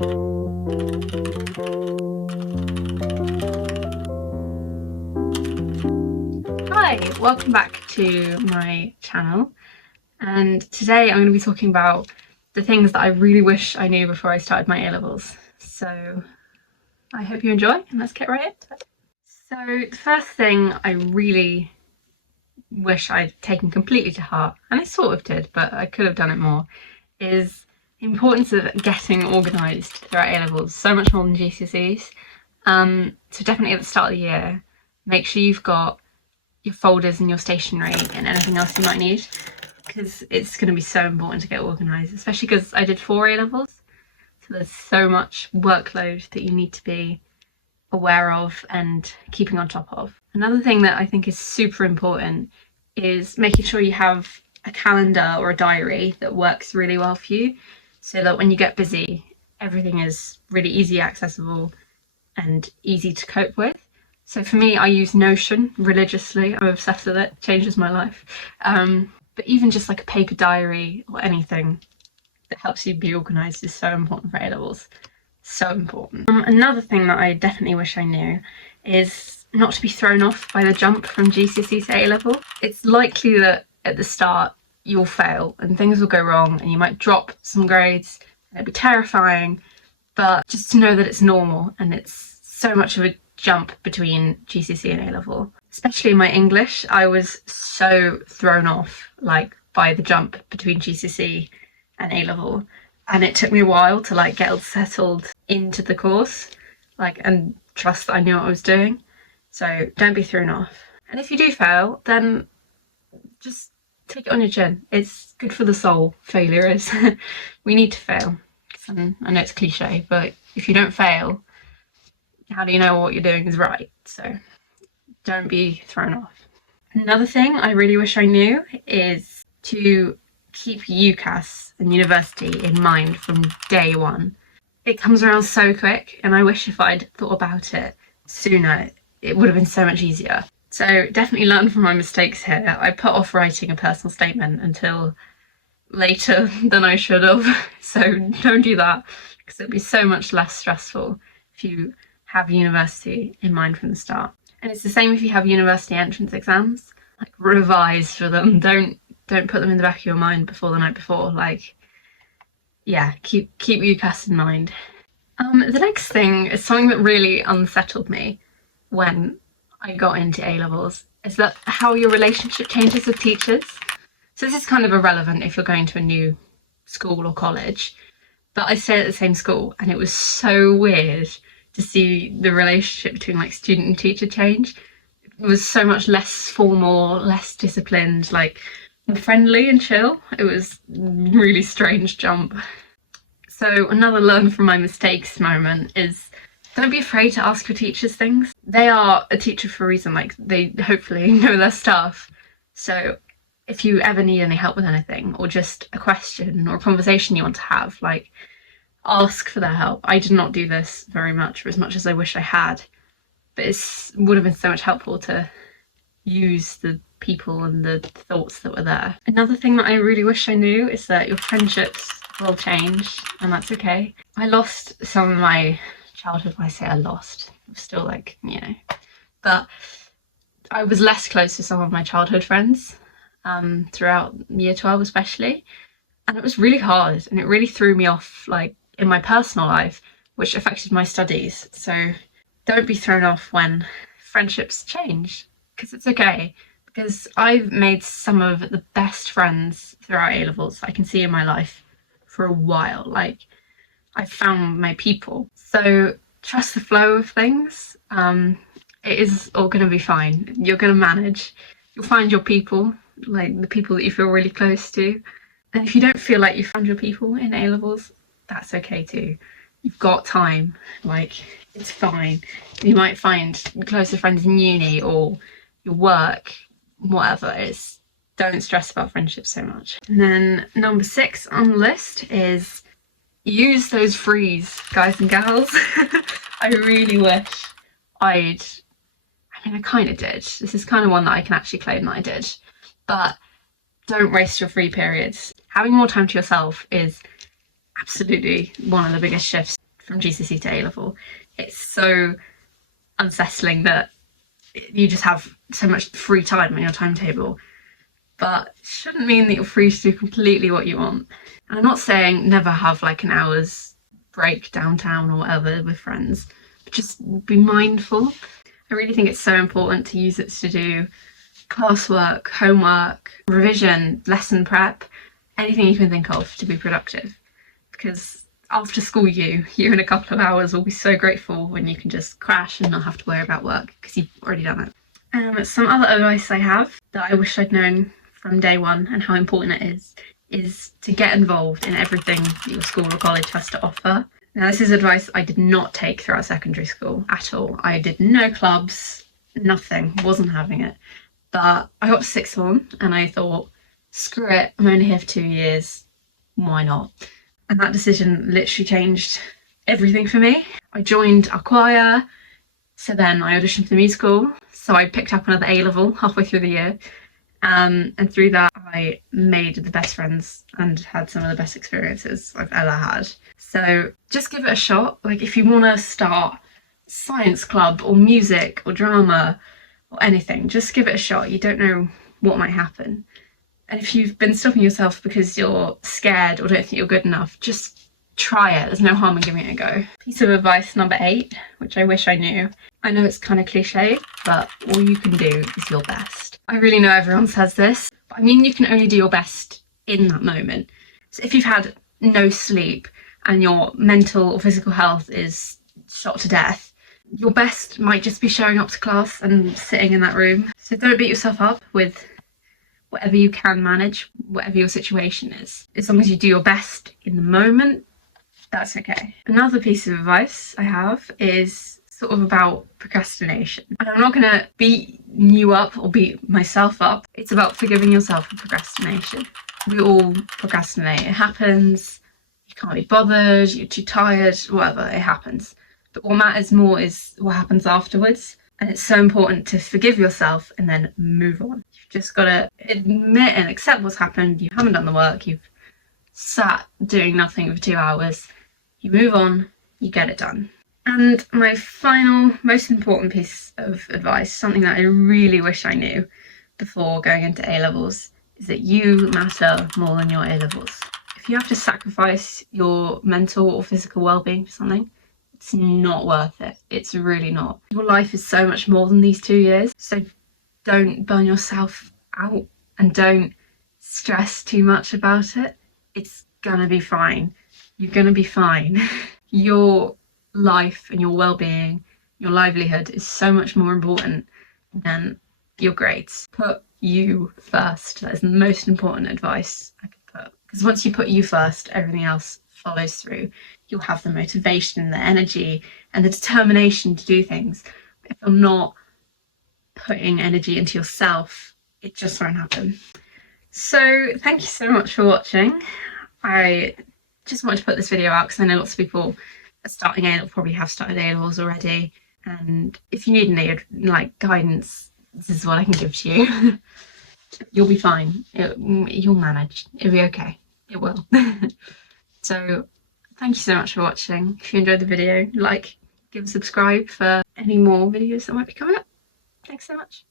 Hi, welcome back to my channel, and today I'm going to be talking about the things that I really wish I knew before I started my A-levels. So I hope you enjoy, and let's get right into it. So the first thing I really wish I'd taken completely to heart, and I sort of did, but I could have done it more, is the importance of getting organised throughout A-levels, so much more than GCSEs. So definitely at the start of the year, make sure you've got your folders and your stationery and anything else you might need, because it's going to be so important to get organised, especially because I did 4 A-levels, so there's so much workload that you need to be aware of and keeping on top of. Another thing that I think is super important is making sure you have a calendar or a diary that works really well for you, so that when you get busy, everything is really easy accessible and easy to cope with. So for me, I use Notion religiously. I'm obsessed with it. It changes my life. But even just like a paper diary or anything that helps you be organised is so important for A-levels. So important. Another thing that I definitely wish I knew is not to be thrown off by the jump from GCSE to A-level. It's likely that at the start you'll fail and things will go wrong and you might drop some grades and it'll be terrifying, but just to know that it's normal and it's so much of a jump between GCSE and A-level. Especially in my English, I was so thrown off by the jump between GCSE and A-level, and it took me a while to get settled into the course and trust that I knew what I was doing. So don't be thrown off, and if you do fail, then just take it on your chin. It's good for the soul. Failure is. We need to fail. And I know it's cliche, but if you don't fail, how do you know what you're doing is right? So don't be thrown off. Another thing I really wish I knew is to keep UCAS and university in mind from day one. It comes around so quick, and I wish if I'd thought about it sooner, it would have been so much easier. So definitely learn from my mistakes here. I put off writing a personal statement until later than I should have. So don't do that, because it'll be so much less stressful if you have university in mind from the start. And it's the same if you have university entrance exams. Revise for them. Don't put them in the back of your mind before the night before. Keep UCAS in mind. The next thing is something that really unsettled me when I got into A-levels, is that how your relationship changes with teachers. So this is kind of irrelevant if you're going to a new school or college, but I stayed at the same school, and it was so weird to see the relationship between student and teacher change. It was so much less formal, less disciplined, friendly and chill. It was a really strange jump. So another learn from my mistakes moment is don't be afraid to ask your teachers things. They are a teacher for a reason. They hopefully know their stuff. So if you ever need any help with anything, or just a question or a conversation you want to have, ask for their help. I did not do this very much, or as much as I wish I had, but it would have been so much helpful to use the people and the thoughts that were there. Another thing that I really wish I knew is that your friendships will change, and that's okay. I lost some of my childhood. When I say I lost, I'm still but I was less close to some of my childhood friends throughout year 12 especially, and it was really hard, and it really threw me off in my personal life, which affected my studies. So don't be thrown off when friendships change, because it's okay. Because I've made some of the best friends throughout A-levels I can see in my life for a while. I've found my people. So trust the flow of things. It is all going to be fine. You're going to manage. You'll find your people, the people that you feel really close to. And if you don't feel like you found your people in A-levels, that's okay too. You've got time. It's fine. You might find closer friends in uni or your work, whatever. Don't stress about friendships so much. And then number 6 on the list is use those frees, guys and gals. I really wish I kind of did. This is kind of one that I can actually claim that I did. But don't waste your free periods. Having more time to yourself is absolutely one of the biggest shifts. from GCSE to A level. It's so unsettling that you just have so much free time on your timetable, but it shouldn't mean that you're free to do completely what you want. And I'm not saying never have like an hour's break downtown or whatever with friends, but just be mindful. I really think it's so important to use it to do classwork, homework, revision, lesson prep, anything you can think of to be productive. Because after school you in a couple of hours will be so grateful when you can just crash and not have to worry about work because you've already done it. Some other advice I have that I wish I'd known from day one and how important it is to get involved in everything that your school or college has to offer. Now, this is advice I did not take throughout secondary school at all. I did no clubs, nothing, wasn't having it. But I got to sixth form and I thought, screw it, I'm only here for 2 years, why not? And that decision literally changed everything for me. I joined our choir, so then I auditioned for the musical, so I picked up another A level halfway through the year. And through that, I made the best friends and had some of the best experiences I've ever had. So just give it a shot. Like if you want to start science club or music or drama or anything, just give it a shot. You don't know what might happen. And if you've been stopping yourself because you're scared or don't think you're good enough, just try it. There's no harm in giving it a go. Piece of advice number 8, which I wish I knew. I know it's kind of cliche, but all you can do is your best. I really know everyone says this, but I mean you can only do your best in that moment. So if you've had no sleep and your mental or physical health is shot to death, your best might just be showing up to class and sitting in that room. So don't beat yourself up with whatever you can manage, whatever your situation is. As long as you do your best in the moment, that's okay. Another piece of advice I have is sort of about procrastination. And I'm not gonna beat you up or beat myself up. It's about forgiving yourself for procrastination. We all procrastinate. It happens. You can't be bothered, you're too tired, whatever, it happens. But what matters more is what happens afterwards. And it's so important to forgive yourself and then move on. You've just got to admit and accept what's happened. You haven't done the work. You've sat doing nothing for 2 hours. You move on, you get it done. And my final, most important piece of advice, something that I really wish I knew before going into A-levels, is that you matter more than your A-levels. If you have to sacrifice your mental or physical well-being for something, it's not worth it. It's really not. Your life is so much more than these 2 years. So don't burn yourself out and don't stress too much about it. It's gonna be fine. You're gonna be fine. Your life and your well-being, your livelihood is so much more important than your grades. Put you first. That is the most important advice I could put. Because once you put you first, everything else follows through. You'll have the motivation, the energy, and the determination to do things. If you're not putting energy into yourself, it just won't happen. So thank you so much for watching. I just wanted to put this video out because I know lots of people are starting A, probably have started A-levels already. And if you need any like guidance, this is what I can give to you. You'll be fine. You'll manage. It'll be okay. It will. So thank you so much for watching. If you enjoyed the video, like, give a subscribe for any more videos that might be coming up. Thanks so much.